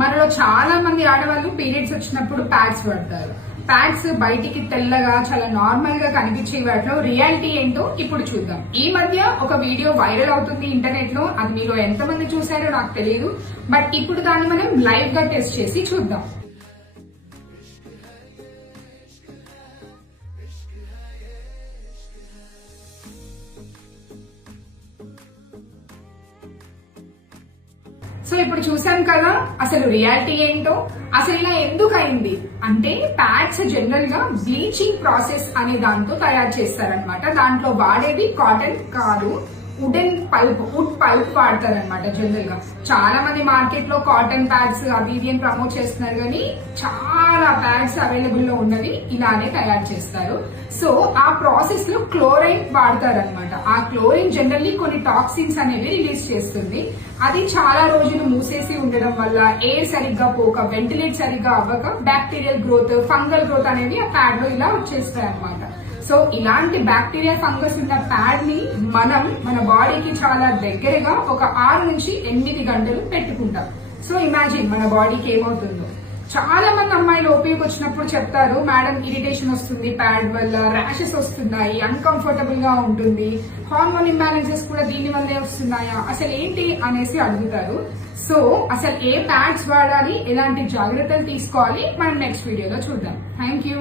మనలో చాలా మంది ఆడవాళ్ళు పీరియడ్స్ వచ్చినప్పుడు ప్యాడ్స్ వాడతారు. ప్యాడ్స్ బయటికి తెల్లగా చాలా నార్మల్ గా కనిపించే వాటిలో రియాలిటీ ఏంటో ఇప్పుడు చూద్దాం. ఈ మధ్య ఒక వీడియో వైరల్ అవుతుంది ఇంటర్నెట్ లో, అది మీలో ఎంతమంది చూసారో నాకు తెలియదు. బట్ ఇప్పుడు దాన్ని మనం లైవ్ గా టెస్ట్ చేసి చూద్దాం. సో ఇప్పుడు చూసాం కదా అసలు రియాలిటీ ఏంటో. అసలు ఇలా ఎందుకు అయింది అంటే, ప్యాడ్స్ జనరల్ గా బ్లీచింగ్ ప్రాసెస్ అనే దాంతో తయారు చేస్తారనమాట. దాంట్లో వాడేది కాటన్ కాదు, వుడ్ పల్ప్ వాడతారనమాట. జనరల్ గా చాలా మంది మార్కెట్ లో కాటన్ ప్యాడ్స్ అవి ఇది అని ప్రమోట్ చేస్తున్నారు, కానీ చాలా ప్యాడ్స్ అవైలబుల్ లో ఉన్నవి ఇలానే తయారు చేస్తారు. సో ఆ ప్రాసెస్ లో క్లోరైన్ వాడతారనమాట. ఆ క్లోరిన్ జనరల్లీ కొన్ని టాక్సిన్స్ అనేవి రిలీజ్ చేస్తుంది. అది చాలా రోజులు మూసేసి ఉండడం వల్ల ఎయిర్ సరిగ్గా పోక, వెంటిలేట్ సరిగ్గా అవ్వక బ్యాక్టీరియల్ గ్రోత్, ఫంగల్ గ్రోత్ అనేవి ఆ ప్యాడ్ లో ఇలా వచ్చేస్తాయి అనమాట. సో ఇలాంటి బ్యాక్టీరియా ఫంగస్ ఉన్న ప్యాడ్ ని మనం మన బాడీకి చాలా దగ్గరగా ఒక 6 నుంచి 8 గంటలు పెట్టుకుంటాం. సో ఇమాజిన్ మన బాడీకి ఏమవుతుందో. చాలా మంది అమ్మాయిలు ఓపీకి వచ్చినప్పుడు చెప్తారు, మేడం ఇరిటేషన్ వస్తుంది ప్యాడ్ వల్ల, ర్యాషెస్ వస్తున్నాయి, అన్కంఫర్టబుల్ గా ఉంటుంది, హార్మోన్ ఇంబ్యాలెన్సెస్ కూడా దీని వల్లే వస్తున్నాయా, అసలు ఏంటి అనేసి అడుగుతారు. సో అసలు ఏ ప్యాడ్స్ వాడాలి, ఎలాంటి జాగ్రత్తలు తీసుకోవాలి మనం నెక్స్ట్ వీడియోలో చూద్దాం. Thank you.